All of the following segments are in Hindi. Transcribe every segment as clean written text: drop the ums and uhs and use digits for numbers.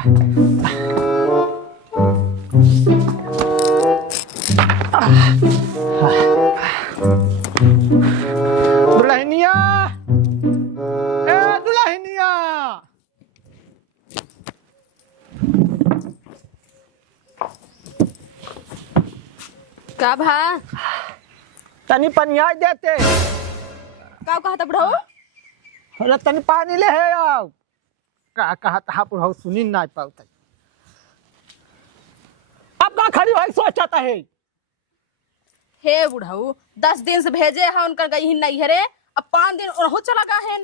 दुल्हनिया, ए दुल्हनिया, का भा तनी पनिया देते का कहता बुढ़ऊ? अरे तनी पानी ले है आओ का कहता हा बुढ़ऊ सुनी ना पाता। अब का खड़ी भाई सोचता है। हे बुढ़ऊ 10 दिन से भेजे है उनकर गई नहीं हरे, अब 5 दिन और चला गा है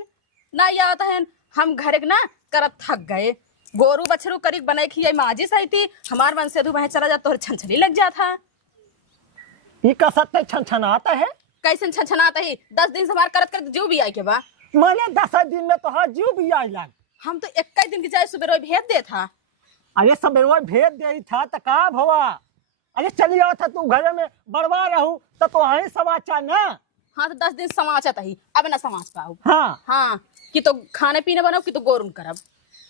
नहीं आता है। हम घरे ना करत थक गए, गोरू बछरू करीब बनाई खियाई माजी सही थी, हमार मन से वह चला जाता और छनछनी लग जाता। ये का सत्य छन आता है। कैसे छनछनाता है? 10 दिन से हमार करत करत जीव भी आई के बा। मैंने 10 दिन में तो हाँ जीव भी आई लाग। हम तो 21 दिन की चाय सुबह भेज दे था। अरे सब भेज दे था तो का भवा। अरे चली आओ था तू घर में बड़वा रहू तो वही समाचार ना। हाँ तो 10 दिन समाचार ही अब ना समाज पाऊ। हाँ हाँ कि तो खाने पीने बनाओ कि तो गोरुन करब।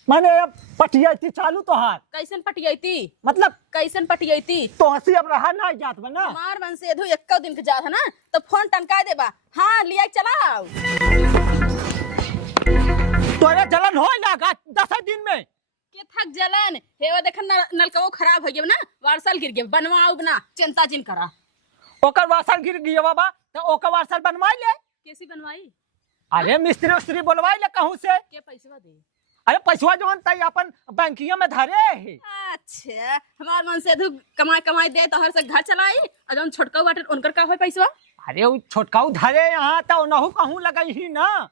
मैंने अब पटिया थी चालू तो हाथ कैसन पटियाई थी? मतलब कैसन पटियाई थी? तो हंसी अब रहा ना जात बना। हमार मन से 21 दिन के जात है ना तो फोन टनका देबा। हाँ लिया चलाओ। तोरे जलन हो लगा 10 दिन में के थक जलन हे वो देखन नलका खराब हो गया ना, वारसल गिर गया, बनवाओ बना चिंता जिन करा। ओकर वासल गिर गया बाबा तो ओकर वासल बनवाई ले। कैसी बनवाई? अरे मिस्त्री उस्त्री बोलवाई ले कहूं से। के पैसा दे? अरे पैसा जोन तई अपन बैंकिया में धरे है। अच्छा हमार मन से कमाई कमाई दे तो हर से घर चलाई और जोन छोटका बाटे उनकर का होय पैसा? अरे वो छोटकाऊ धरे यहाँ तो नहु कहूं लगई ही ना।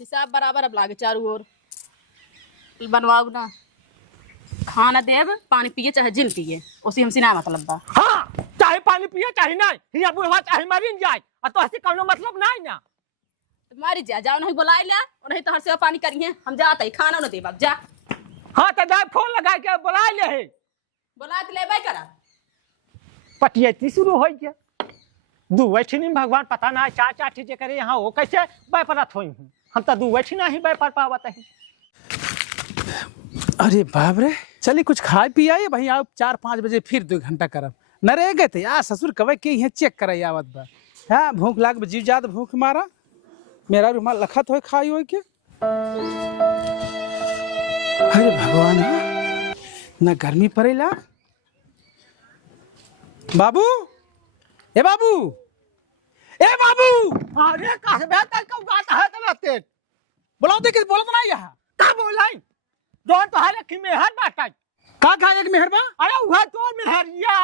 हिसाब बराबर अब लागे चारों ओर। बनवाओ ना, खाना देव पानी पिए चाहे जिन पिए उसी हमसे ना मतलब बा। हाँ चाहे पानी पिए चाहे ना हिया बुढ़वा चाहे मरीन जाए और तो हसी कौनो मतलब नहीं ना। मारी जा जाओ नहीं बुलाई ला और नहीं तो हर सेवा पानी करिए हम जाते ही खाना न देबा जा। हाँ तो जाए फोन लगा के बुला ले है। बुला तो लेबे करा। पटियती शुरू हो गया दू वैठनी भगवान पता ना चार चार चीजें करे यहाँ वो कैसे बैपरत होई हूँ। हम तो दू वैठना ही बैपर पावत है। अरे बाप रे, चलिए कुछ खाए पी आइए भाई। आप 4-5 बजे फिर 2 घंटा करब न रह गए थे यार। ससुर कवे के यहाँ चेक करे आवत बा। हाँ भूख लाग जीव जात भूख मारा मेरा रुमाल लखत हो खाई हो के। अरे भगवान न गर्मी पड़ेला। बाबू ए बाबू ए बाबू। अरे कहाँ बेहतर कब गाता है तो रहते बुलाओ देखे बोलो तो ना यहाँ का बोलाई जोन तो हारे की मेहर बाटा का खा एक मेहरबा। अरे वह तो मेहरिया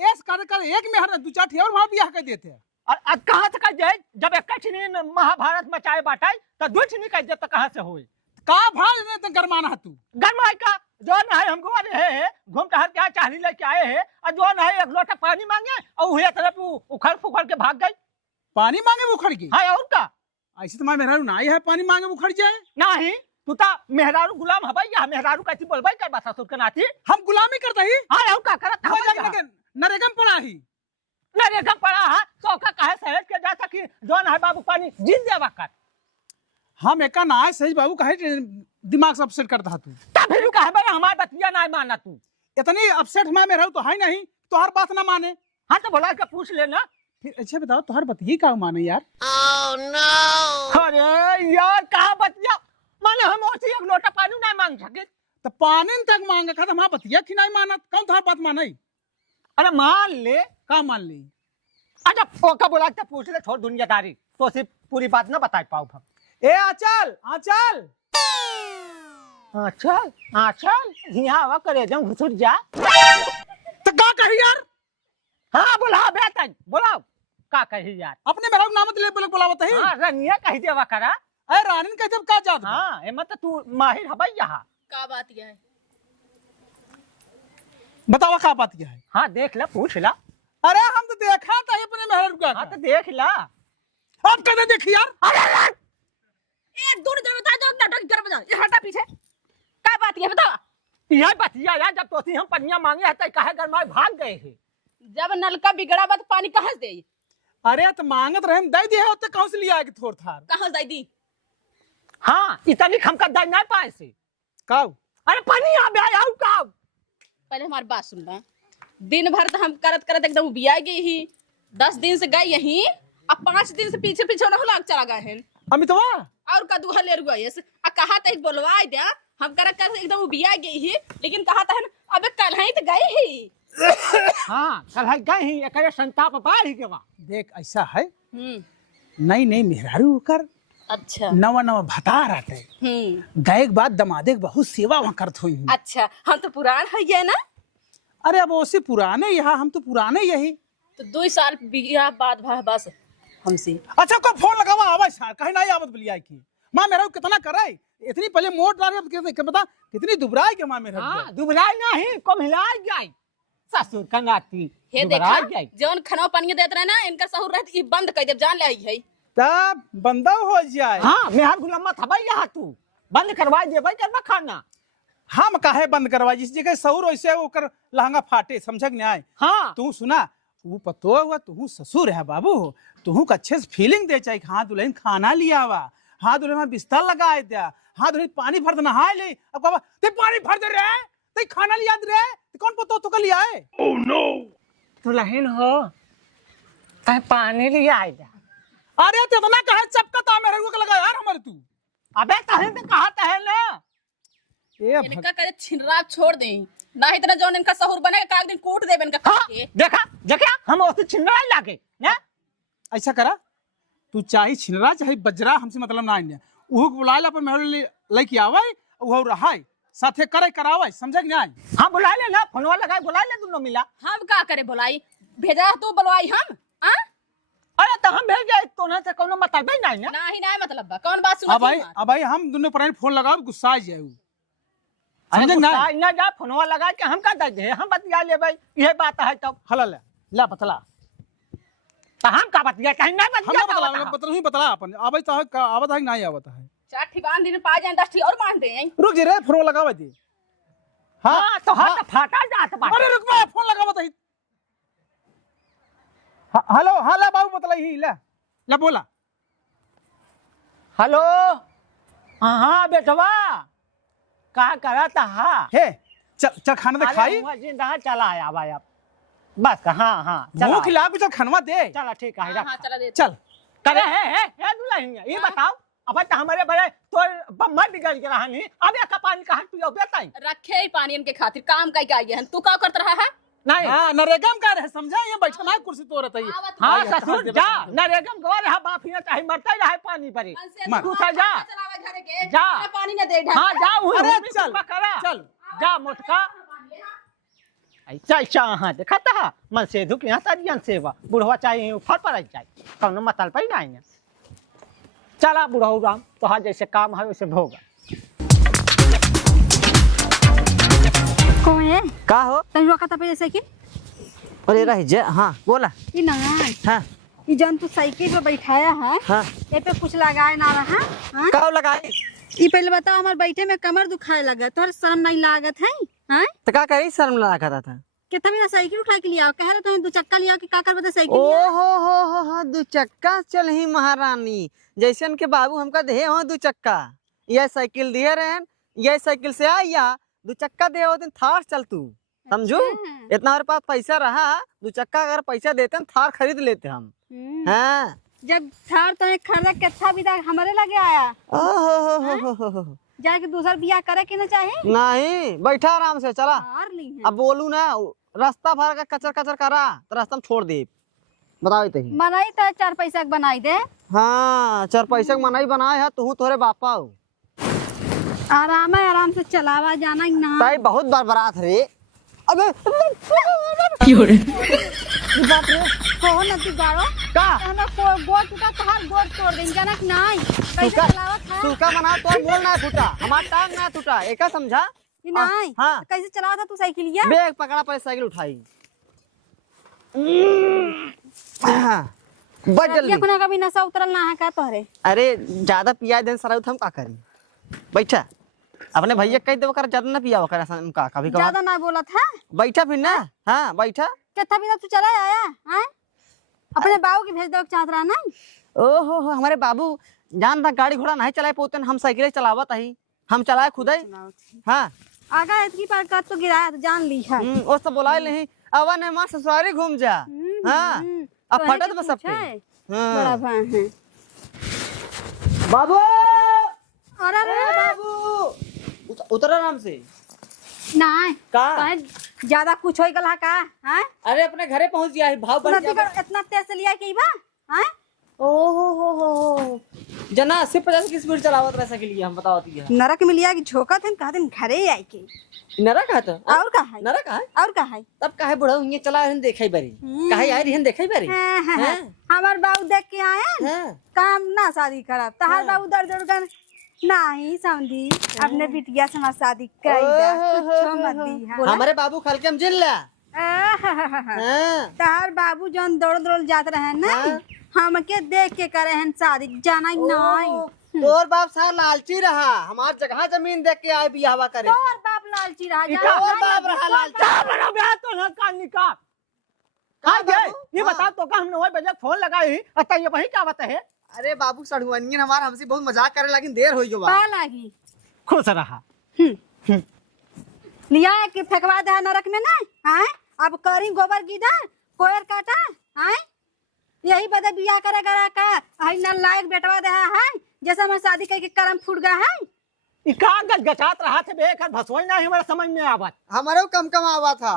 ऐस कर एक मेहर 2-4 ठे और वहां बियाह कर देते हैं। और कहाँ से कर जाए जब एक चीनी महाभारत मचाए बाटाई तो दो चीनी कर जब तक कहाँ से होए का भाल ने तो गरमाना तू गरमाई का जो न है हमको अरे है घूम टहर के चाहनी लेके आए हैं और जो न है एक लोटा पानी मांगे और वही तरफ उखड़ फुखड़ के भाग गई। पानी मांगे मुखड़ की? हाँ और का ऐसे तो मेहरारू ना है पानी मांगे मुखड़ जाए नहीं तू ता मेहरारू गुलाम हबाई या मेहरारू कैसी बोलबाई कर बात ससुर के नाती हम गुलामी करता ही। हाँ और का करत हबाई नरेगा में पड़ा ही नरेगा पड़ा है तो का कहे सहज के जा सकी जो न है बाबू पानी जिन देवा कर। हम एका ना है सही बाबू कहे दिमाग से अपसेट करता तू तब फिर कहे भाई हमारी बतिया ना माना तू इतनी अपसेट हमारे मेहरारू तो है नहीं तो हर बात ना माने। हाँ तो बोला के पूछ लेना फिर अच्छा बताओ तो हर बतिये का माने यार। अरे यार कहा बतिया माने हम और एक लोटा पानी नहीं मांग सके तो पानी तक मांगे खा हम बतिया कि नहीं मानत कौन तो हर बात माने। अरे मान ले का मान ली? अच्छा पोका बोला के पूछ ले छोड़ दुनियादारी तो सिर्फ पूरी बात ना बता पाओ हम। ए आचल आचल आचल आचल यहाँ आवा करे जाऊं घुसुर जा तो का कही यार। हाँ बोला बेटा बोला का कही यार अपने मेहरारू नाम ले बोले बुलावत है। हाँ रनिया कही देवा करा। अरे रानी कहते का जात। हाँ ए मत तू माहिर हबाई यहाँ का बात यह है? बतावा का बात क्या है। हाँ देख ले पूछ ला। अरे हम तो देखा था अपने मेहरारू का। हाँ तो देख ला अब कदे देखी यार। अरे एक दूर इधर बता दो नाटक कर बजा ये हटा पीछे का बात है बता। यही बतिया यार जब तोसी हम पनिया मांगे है कहे गरमाए भाग गए हैं। जब नलका बिगड़ा बा तो पानी कहाँ से दे? अरे तो मांगत रहे दे दिए होते कौन से लिया थोड़ थार कहाँ से दी? हाँ इतनी खमका दाई नहीं पाए से काऊ अरे पानी आ गया आउ का पहले हमारी बात सुनना। दिन भर तो हम करत करत एकदम उबिया गई ही। 10 दिन से गई यहीं, अब 5 दिन से पीछे पीछे ना लाग चला गए हैं। अमितवा और का दुहा ले रुआ यस आ कहा त बोलवा दिया हम करत करत एकदम उबिया गई ही, लेकिन कहा था अबे कल ही तो गई ही। हां कल है गई ही एकरे संताप बाढ़ ही के बा। देख ऐसा है, नहीं नहीं मेहरारू कर अच्छा नवा नवा भतार आते गए के बाद दमादे के बहुत सेवा वहाँ करत हुई। अच्छा हम तो पुरान है ये ना। अरे अब वैसे पुराने यहाँ, हम तो पुराने यही। तो 2 साल बिया बाद भा बस हमसे। अच्छा को फोन लगावा आवा सर कहीं नहीं आवत बलिया की मां मेरा कितना करे इतनी पहले मोट डाल के बता कितनी दुबराई के मां मेरा। हां दुबराई नहीं को मिलाई जाए ससुर कंगाती हे देखा जौन खनो पानी देत रहे ना इनका सहूर रहत ई बंद कर दे जान ले आई है तब बंदा हो जाए। हां मेहर गुलाम थबई यहाँ तू बंद करवाई देबई करबा खाना। हम काहे बंद करवाई जिस जगह सहूर वैसे ओकर लहंगा फाटे समझक नहीं आए। हां तू सुना तू पतो हुआ तू ससुर है बाबू तू अच्छे से फीलिंग दे चाहिए। हाँ दुल्हन खाना लिया हुआ, हाँ दुल्हन में बिस्तर लगाए दिया, हाँ दुल्हन पानी भर दे नहा ले। अब बाबा ते पानी भर दे रे ते खाना लिया दे रे ते कौन पतो तो लिया है। ओह नो दुल्हन हो कहीं पानी ले आए जा। अरे ते इतना कहे चपका ता मेरे को लगा यार हमारे तू। अबे तहे तो कहता है ना इनका करे छिनरा छोड़ दे ना इतना जौन इनका सहूर बने काग दिन कूट देबे इनका खा के। देखा देखा हम उसे छिनरा लागे ना। ऐसा करा तू चाहे छिनरा चाहे बजरा हमसे मतलब ना आइने उहो बुला ले अपन मेरे लेके आवे उहो रहाय साथे करे करावे समझ नहीं आई। हां बुला ले ना फोनवा लगाए बुला ले दोनों मिला। हम का करे बुलाई भेजा तू बुलवाई हम हां। अरे तो हम भेज जाए तो ना से कोनो मतलब नहीं ना। नहीं ना मतलब बा कौन बात सुन। अब भाई हम दोनों पर फोन लगाओ गुस्सा आ जाए समझ ना जा फोनवा लगा के हम का दे हम बतिया ले भाई ये बात है तब हला ले ला बतला तो हम का बतिया कहीं ना बतिया हम बतला ही बतला अपन आवे तो आवत है नहीं आवत है। 4 ठी बांध दिन पा जाए 10 ठी और बांध दे। रुक जी रे फोन लगावे दे। हां तो हां फाटा जात बा। अरे रुक मैं फोन लगावत है। हेलो हां ला बाबू बतला ही ले बोला हेलो हां बेटवा का करा था। हां हे चल चल खाना दे खाई जिंदा चला आया भाई अब बस हां हां मुंह खिला के चल खाना दे। चला ठीक है हां चला दे चल करे है दुल्हन ये बताओ अब तो हमारे बड़े तो बम्मा बिगड़ के रहा नहीं अब का पानी कहां पियो बेताई रखे ही पानी इनके खातिर काम का आई है तू का करत रहा है। नहीं हां नरेगम का रहे समझा ये बैठा ना कुर्सी तो रहता है। हां ससुर जा नरेगम गवा रहा बाफिया चाहे मरता रहा पानी पर तू सा जा जा पानी न दे हां जा अरे चल चल जा मोटका ऐसा ऐसा हां देखता है मन से धुक यहां तारियन सेवा बुढ़वा चाहिए ऊपर पर जाए कौन मतल पे नहीं चला बुढ़ऊ राम तो हाँ जैसे काम है वैसे भोगा। कौन है का हो तनी रोका था पहले साइकिल। अरे रह जे हाँ बोला ई ना हाँ ई जन तू साइकिल पे बैठाया है हाँ ए पे कुछ लगाए ना रहा हां। का लगाई ई पहले बताओ हमारे बैठे में कमर दुखाए लगा तोहर शर्म नहीं लागत है हां। तो का करी शर्म लगा रहा था। कितना मेरा साइकिल उठा के लिया कह रहे तुम 2 चक्का लिया कि का कर बता साइकिल ओ लिया? हो 2 चक्का चल ही महारानी जैसन के बाबू हमका दे हो 2 चक्का ये साइकिल दिए रहन ये साइकिल से आया 2 चक्का दे हो दिन थार चल तू समझू इतना हमारे पास पैसा रहा 2 चक्का अगर पैसा देते हम थार खरीद लेते हम। हाँ जब थार तो एक खरीदा कच्चा भी हमारे लगे आया ओ जाके दूसरा बियाह करे कि ना चाहे नहीं बैठा आराम से चला। हार ली है अब बोलू ना रास्ता भर का कचर कचर करा तो रास्ता में छोड़ दे बताओ तो मनाई तो 4 पैसा के बनाई दे। हाँ 4 पैसा मनाई बनाए है तू तोरे बापा हो आराम से चलावा जाना ही ना ताई बहुत बरबरात रे। अबे बाप रे कौन नती गाड़ो का हमें गोड़ टूटा तो हर गोड़ तोड़ देंगे जनक नहीं कैसे चलावा था सूखा बना तो मोल ना टूटा हमारा टांग ना टूटा एका समझा कि नहीं हाँ कैसे चलावा था तू साइकिल या बैग पकड़ा पर साइकिल उठाई बस ये जल्दी। कुना कभी नशा उतरल ना है का तोहरे। अरे ज्यादा पिया देन सराउ हम का करी बैठा अपने भैया कह दे कर ज्यादा ना पिया कर का कभी कभार ज्यादा ना बोला था बैठा फिर ना हाँ बैठा कितना भी तू चला आया हैं अपने बाबू की भेज दो चाहत रहा ना। ओहो हो हमारे बाबू जान था गाड़ी घोड़ा नहीं चलाए पोते हम साइकिल चलावत ही हम चलाए खुद ही। हाँ आगा इतनी पर कर तो गिराया तो जान ली है वो सब बुलाए नहीं अवन है मां ससुरारी घूम जा। हाँ अब तो फटत के बस सब पूछा है, हाँ। बड़ा भाई है। बाबू अरे रे बाबू उतर आराम से। नहीं का कहीं ज्यादा कुछ हो गला का हैं अरे अपने घरे पहुंच गया है भाव बढ़ गया। इतना तेज से लिया कि बा हैं ओहो हो जना 80-50 की स्पीड चलावत रह सके लिए हम बतावती है। नरक में लिया कि झोका थे कहा दिन घरे आई के नरा कहा था और का है नरा कहा है और का है तब काहे बुढ़ा हुए चला रहन देखई बारी काहे आई रहन देखई बारी। हमार बाबू देख के आए हां काम ना शादी करब तहार बाबू दर दर कर नहीं समझी अपने बिटिया से हमार शादी कर कुछ मत दी है हमारे बाबू खल के हम जिल्ला। हां तहार बाबू जौन दौड़ दौड़ जात रहे ना हमके देख के करे हैं शादी जाना ही नहीं तोर बाप सा लालची रहा हमार जगह जमीन देख के आए बियाहवा करे। तोर बाप लालची रहा तोर बाप रहा लालची। क्या बड़ा ब्याह तो ना कान निकाल हाँ ये बाबू, ये हाँ। बता तो का हमने वही बजे फोन लगाई अतः ये वही क्या बता है। अरे बाबू सड़ुअनियन हमार हमसे बहुत मजाक करे लेकिन देर होई जो बा। पा लागी खुश रहा लिया के फेंकवा दे नरक में ना हैं अब करी गोबर गिदर कोयर काटा हैं यही बदे बियाह करे करा का हई न लायक बेटवा दे है जैसे हम शादी करके करम फूट गया है ई का गचगचात रहा थे बेकर भसोई नहीं हमारे समझ में आवत। हमारे को कम कम आवा था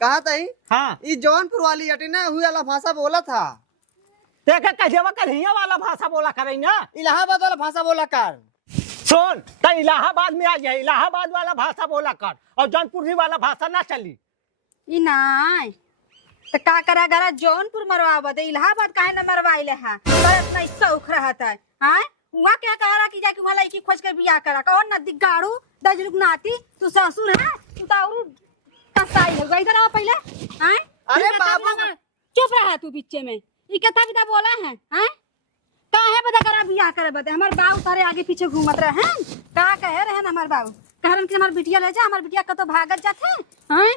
कहा था ही हां ई जौनपुर वाली अटी ना हुई वाला भाषा बोला था देखा कजेवा कन्हैया वाला भाषा बोला करे ना इलाहाबाद वाला भाषा बोला कर। सुन तो इलाहाबाद में आ जाए इलाहाबाद वाला भाषा बोला कर और जौनपुरी वाला भाषा ना चली। ई नहीं तो का करा गरा जौनपुर मरवा दे इलाहाबाद काहे न मरवाइले है करत नहीं शौक रहता है हैं वहां क्या कह रहा कि जाके वहां लड़की खोज के बियाह करा कौन नदी गाड़ू दजरुक नाती तू ससुर है तू तो और कसाई हो इधर आ पहले हैं अरे बाबू चुप रहा तू बीचे में ई कथा बिदा बोला है हैं काहे बदा करा बियाह करे बदे हमर बाऊ तारे आगे पीछे घूमत रहे हैं का कहे रहे हमर बाऊ कहरन कि हमर बिटिया ले जा हमर बिटिया कतो भागत जाथे हैं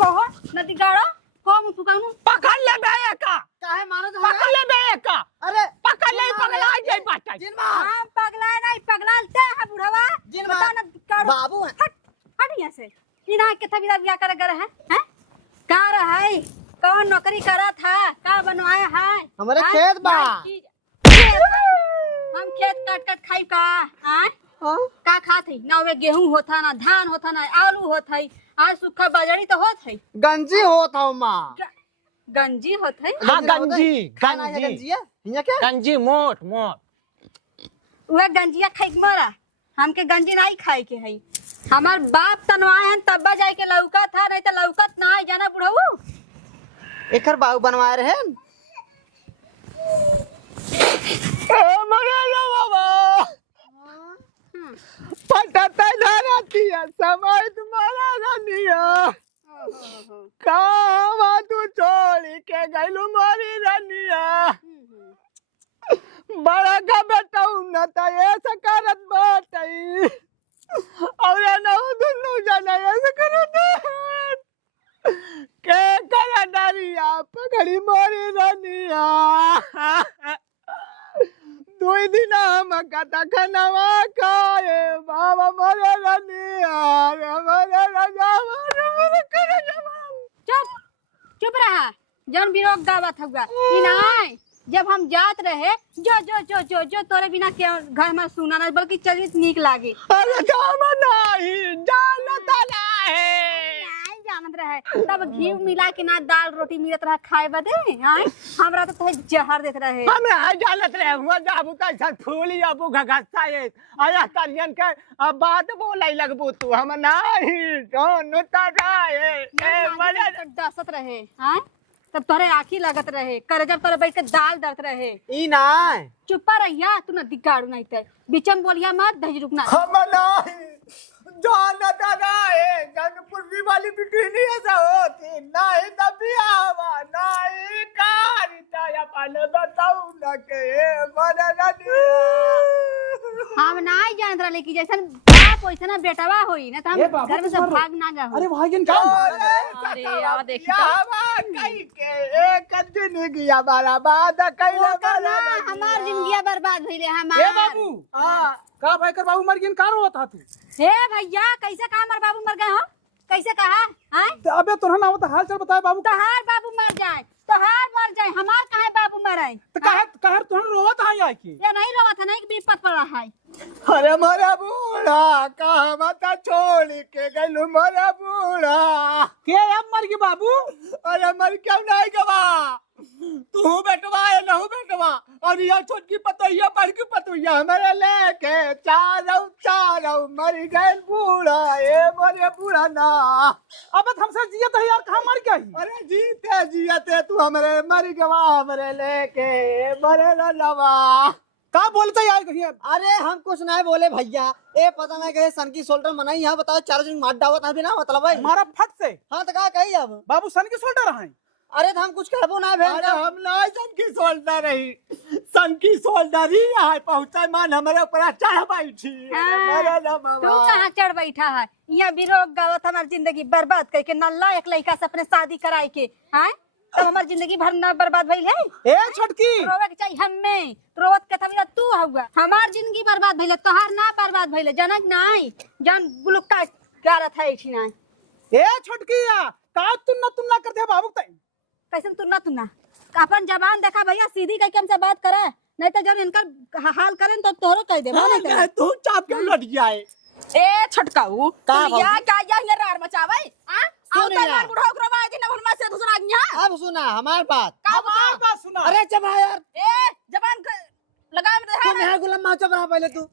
कहो नदी गाड़ो कौन पुकानु पकड़ ले बे का काहे मानो तो पकड़ ले बे का अरे पकड़ ले पगला जाई बाटा जिनमा हम पगला नहीं पगलालते हैं बुढ़वा जिनमा बता न गाड़ो बाबू है हट हट यहाँ से इना कथा बिदा बियाह करे गरे हैं का रहा है कौन नौकरी करा था का बनवाया है हमारे हैं? खेत बा। हम खेत काट काट खाई का हैं हाँ? का खात है ना वे गेहूं होता ना धान होता ना आलू होता है आज सूखा बाजरी तो होत है गंजी होत हूँ माँ गंजी होत है हां गंजी खाना है गंजी है हिया क्या गंजी मोट मोट वह गंजिया खाई के मरा हमके गंजी नहीं खाए के है हमार बाप तनवाए हैं तब जाए के लौका था नहीं तो लौकत ना है जाना बुढ़ऊ एकर बाबू बनवाए रहे मरे लो बाबा पटता धरतिया समय तुम्हारा रनिया कावा तू छोड़ी के गइलू मोरी रनिया बड़ा का बेटा उन्नता ऐसा करत बाटई और ना दुनु जाना ऐसा करत के कर डरिया पकड़ी मोरी रनिया दो दिन हम कता खनवा खाए बाबा मरे रनिया मरे राजा मरे करे जवान चुप चुप रहा जन बिरोग गावत हुआ कि नहीं जब हम जात रहे जो जो जो जो जो तोरे बिना के घर में सुना ना बल्कि चलित नीक लागे अरे काम नहीं जानता नहीं नहीं जानत रहे तब घी मिला के ना दाल रोटी मिलत रहा खाए बदे हैं हमरा तो जहर देत रहे हमें आई जानत रहे हुआ जाबू कैसा फूली अबू घगस्ता ये आया करियन के अब बात बोलाई लगबू तू हम नहीं दोनों तराए ए मजा दसत रहे हैं तब तोरे आखी लागत रहे कर जब तोरे बैठ के दाल दर्द रहे ई नाय चुप्पा रहिया तू ना दिगाड़ू नहीं ते बिचम बोलिया मत दही रुकना हम नहीं जानता रहे जनपुरी वाली बिटिनी ऐसा होती नहीं दबियावा नहीं कारिता या पाले बताऊ न के मरे हम नहीं जानत रहे कि जैसन बाप वैसा बेटवा होई ना तो हम घर में से भाग ना गा अरे भाईगन का अरे आ देखी तो कई के एक दिन गया बारा बाद कइले हमार जिंदगी बर्बाद भइले ए हमार बाबू का भाई कर बाबू मर गए, का रोवत था तू? हे भैया कैसे कहा हमारे बाबू मर गए हो? कैसे कहा हैं? तो अबे तोरा ना होता हाल चाल बताए बाबू का। तोहार बाबू मर जाए, तोहार मर जाए, हमार काहे बाबू मरे? तो कहर तोहन रोवत है आई की। ये नहीं रोवा था, नहीं कि विपत पड़ रहा है। अरे मोरा बूढ़ा कहाँ मत छोड़ के गलू मोरा बूढ़ा। के अब मर गए बाबू? अरे मर क्यों नहीं गवा, तू बेटवा है नहु बेटवा, और यह छोटकी पतोहिया बड़की पतोहिया हमारे लेके चारों मर गए बूढ़ा, ए मोरे बूढ़ा ना। अब हमसे जियत है यार, कहाँ मर गया? अरे जीते जीते तू हमारे मर गवा, हमारे लेके मरे लवा। का बोलते यार कहिए? अरे हम कुछ नहीं बोले भैया, ए पता नहीं कहे सन की सोल्डर मनाई, यहाँ बताओ 4 दिन मार डावत है ना, मतलब है हमारा फट से। हाँ तो का कही अब बाबू सन की सोल्डर है। अरे तो हम कुछ करबो ना भेज। अरे हम ना संकी सोल्डर रही, संकी सोल्डर ही यहाँ पहुँचा मान हमारे ऊपर चढ़ बैठी। तू कहाँ चढ़ बैठा है? यहाँ भी रोक गावत हमारी जिंदगी बर्बाद करके, नल्ला एक लड़का से अपने शादी कराए के, हैं? तब हमारी जिंदगी भर ना बर्बाद भइल है। ए छोटकी रोवे के चाहिए हमें, रोवत के तभी तू हुआ। हमार जिंदगी बर्बाद भइल, तोहार ना बर्बाद भइल, जनक नहीं जन गुलुक्का गारत है इठी ना। ए छोटकी या का तुन्ना करते है बाबू तई? कैसे तुन्ना अपन जबान देखा भैया, सीधी कह के हमसे बात करे, नहीं तो जब इनका हाल करें तो तोहरो कह दे। तू चाप क्यों लट जाए? ए छटकाऊ का या क्या ये रार मचावे? हां सुन तो यार। मार बुढ़ा ओकरा बाय दिन घर में से दूसरा गया। अब सुना हमार बात। का हमार बात सुना। अरे चुप रह यार, ए जबान लगाम दे। तुम यहाँ गुलाम माँ चुप रहा पहले तू।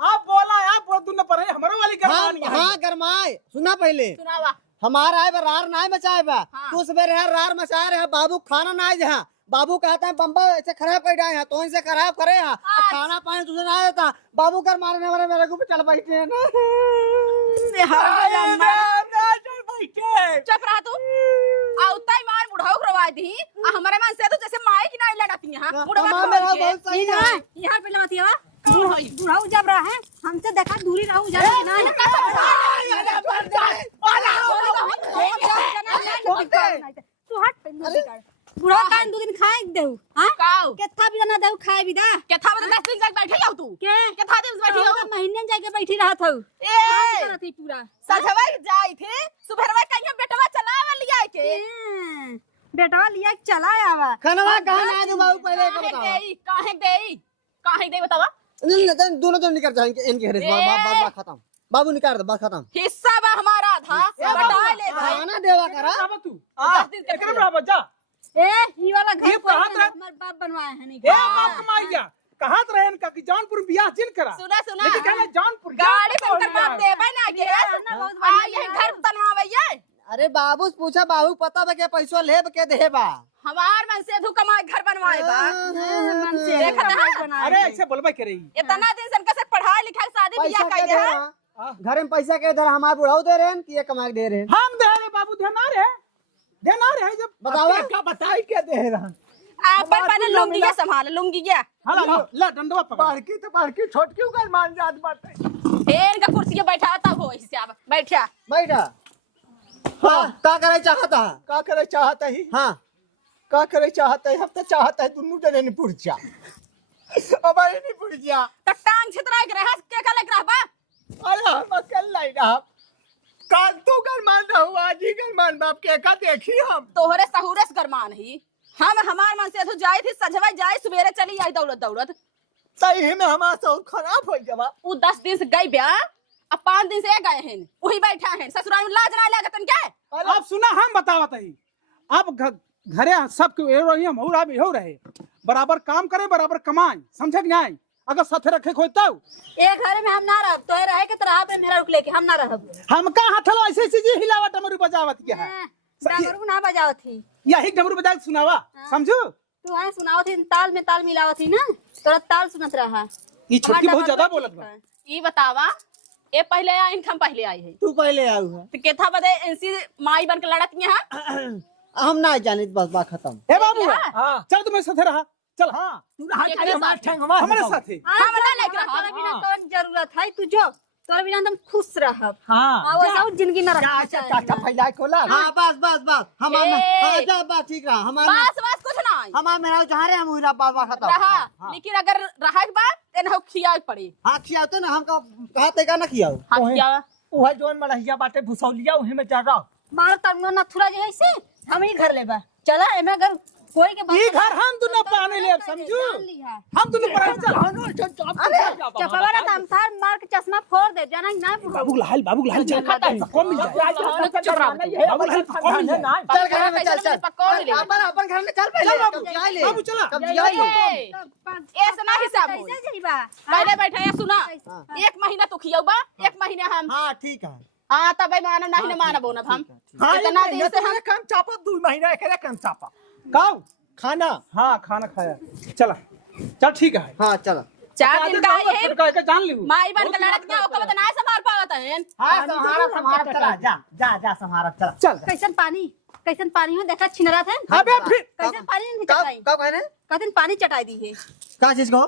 आप बोला आप बोल दूं न पर हमारे वाली गरमानी है। हाँ गरमाए सुना पहले, सुनावा हमारा आए बा रार ना मचाए बा, हाँ। तू सवेरे रार मचा रहे बाबू खाना ना आए जहाँ, बाबू कहता है बम्बा ऐसे खराब कर डाए हैं, तो इनसे खराब करे हैं, और खाना पानी तुझे ना देता, बाबू कर मारने वाले मेरे को भी चल बैठे हैं ना। चुप रहा तू। औता ही मार बुढ़ाऊ करवा दी आ हमारे मन से तो जैसे माई की नाई लड़ाती है। हां बुढ़वा हमारा मेरा बहुत सही है। यहाँ पे लमाती है बुढ़ाऊ जब रहा है हमसे देखा दूरी रहू जा ना। तू हट पे बुढ़ा कान 2 दिन खाए देऊ। हां काऊ केथा भी ना देऊ खाए भी दा के था बता 10 दिन तक बैठे हो तू के था दिन बैठी हो महीने जाके बैठी रहा था। ए करती पूरा सजवा जाई थे सुबहरवा कहिया बेटवा चलावे लिया के बेटवा लिया चला आवा। खाना कहाँ ना दूं बाबू पहले का बताओ। काहे दे बतावा। नहीं दोनों निकल जाएंगे इनके हरे बात खत्म, बाबू निकाल दे बात खत्म। हिस्सा बा हमारा था बता ले भाई। खाना देवा करा बाबू तू एकरे बराबर जा। ए ई वाला घर ये कहाँ था? हमार बाप बनवाए हैं नहीं। ए बाप कमाइया कहाँ रहे इनका कि जौनपुर बियाह जिन करा। सुना सुना लेकिन कहना जौनपुर गाड़ी से कर बाप दे भाई ना के आ ये घर बनवावे ये। अरे बाबू से पूछा, बाबू पता बा के पैसा लेब के देबा। हमार मन से धू कमाए घर बनवाए बा मन से देखा था। अरे ऐसे बोलबा करे इतना दिन से इनका से पढ़ाई लिखाई शादी पैसा बियाह के कर दे दे है। रहा घर में पैसा के दे रहा, हमारे बुढ़ाऊ दे रहे हैं कि ये कमा के दे रहे हैं? हम दे रहे बाबू देना रे जब बतावा क्या बताई क्या दे रहा? अपन पहले लुंगी के संभाल लुंगी के हाला ला डंडवा पकड़। बाड़की तो बाड़की छोटकी उगल मान जात बाटे। इनका कुर्सी पे बैठा तब हो इससे अब बैठा बैठा। हाँ का करे चाहता है? का करे चाहता ही? हाँ का करे चाहता है? हम तो चाहता है दोनों जने नहीं पुरजा। अब आई नहीं पुरजा। तो टांग छितरा के रहा के का लग रहा बा। अरे हम अकेले नहीं रहा। काल तो कर मान रहा हूँ, आज ही कर मान बाप के का देखी हम। तोहरे सहुरे से गरमान ही हम हमार मन से तो जाई थी सजवा जाई सवेरे चली आई दौड़त सही में हमारा सब खराब हो जावा। उ 10 दिन से गई ब्याह अब 5 दिन से गए हैं वही बैठा हैं ससुराल में लाज ना लागतन क्या। अब सुना हम बतावत ही अब घरे सब रही हम और हो रहे बराबर काम करे बराबर कमाए समझे नहीं। अगर साथे रखे खोई तब एक घर में हम ना रह तो रहे के तरह पे मेरा रुक लेके हम ना रहब। हमका हथलो ऐसे चीज हिलावट डमरू बजावत के है डमरू ना बजावत थी, यही डमरू बजा के सुनावा समझू। तू है सुनावत थी, ताल में ताल मिलावत थी ना, तोरा ताल सुनत रहा। ये छोटी बहुत ज्यादा बोलत बा। ई बतावा ए पहले आई इनकम पहले आई है तू पहले आऊ है। तो केथा बदे एनसी माई बन के लड़त है। हम ना जाने बस बात खत्म। ए बाबू हाँ चल तुम्हें साथे रहा चल। हाँ हमारे साथे हम ना लेके रहा। तोरा बिना कौन जरूरत है तू जो तोरा बिना हम खुश रहब। हाँ वो सब जिंदगी ना रख चाचा फैला खोला। हाँ बस बस बस हमारा ए। हाँ बात ठीक रहा हमारा बस बस कुछ ना हमारा मेरा जहाँ रहे हम हुई बाबा खत्म। रहा लेकिन अगर रहा के बाद तेन हो खिया पड़ी। हाँ खियाओ ना हम कहा तेगा ना खियाओ। हाँ खिया वह जोन मरहिया बाटे भुसौलिया उहे में जा रहा मार तनुआ नथुरा जे ऐसे हम ही घर लेबा चला एमे अगर कोई के ई घर हम दुनो पाने ले समझू हम दुनो पर चपवा ना दाम थार मार के चश्मा फोड़ दे जाना ना बाबू लाल चल खाता है कम मिल जाए बाबू लाल कम मिल जाए चल घर में चल पकड़ ले अपन घर में चल पहले कब्जियाई ले बाबू चला कब्जियाई ले ऐसा ना हिसाब हो कैसे जइबा पहले बैठा है सुना 1 महीना तू खियाबा 1 महीना हम हाँ ठीक है हां तब मानो नहीं ना मानबो ना हम हाँ इतना दिन से हम काम चापा 2 महीना एकरे काम चापा काऊ खाना हाँ खाना खाया चला चल ठीक है हाँ चलो 4 दिन का है कह के जान ली माई बन के लड़त क्या ओकर बता नहीं संभाल पावत है हाँ संभारत चला जा संभारत चला चल कैसन पानी हो देखा छिनरा थे अबे फिर कैसन पानी नहीं कब चटाई कब कहने कैसन पानी चटाई दी है का चीज को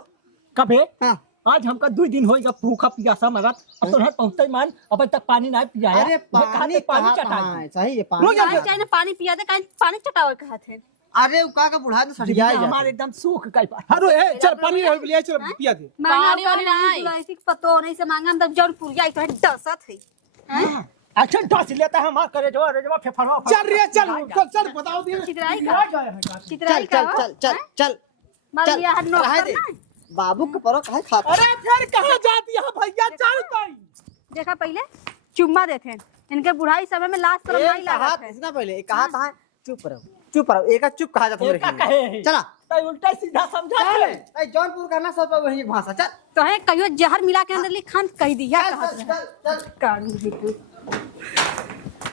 कबे हाँ आज हमका 2 दिन होएगा भूखा प्यासा मरत अब तो पहुंचते मान अब तक पानी नहीं पियाया अरे पानी चटा कहाँ सही है रुक पानी जा। चाहे ना पानी पिया दे कहीं पानी चटावे कहा थे अरे वो का बुढ़ा तो सड़िया हमारे एकदम सूख गई अरे ए चल पानी ले चल पिया दे पानी वाली नहीं। ऐसी पतो नहीं से मांगा हम जौन पुरिया इतना डसत है अच्छा टॉस लेता है हमार करे जो रेजवा फेफड़वा चल रे चल बताओ दे चितराई का चितराई का चल मार लिया हर रहे दे नौकर बाबू के परो काहे खाता अरे फिर कहां जाती है भैया चल पाई देखा पहले चुम्मा देते इनके बुढ़ाई समय में लास्ट तरफ नहीं लगा कहा थे इसना पहले कहा था चुप रहो एक चुप कहा जाता एका कहे चला तो उल्टा सीधा समझा चल ए जौनपुर करना सब वही भाषा चल कहे कहियो जहर मिला के अंदर लिख खान कह दिया चल कहत रहे चल कानून बिल्कुल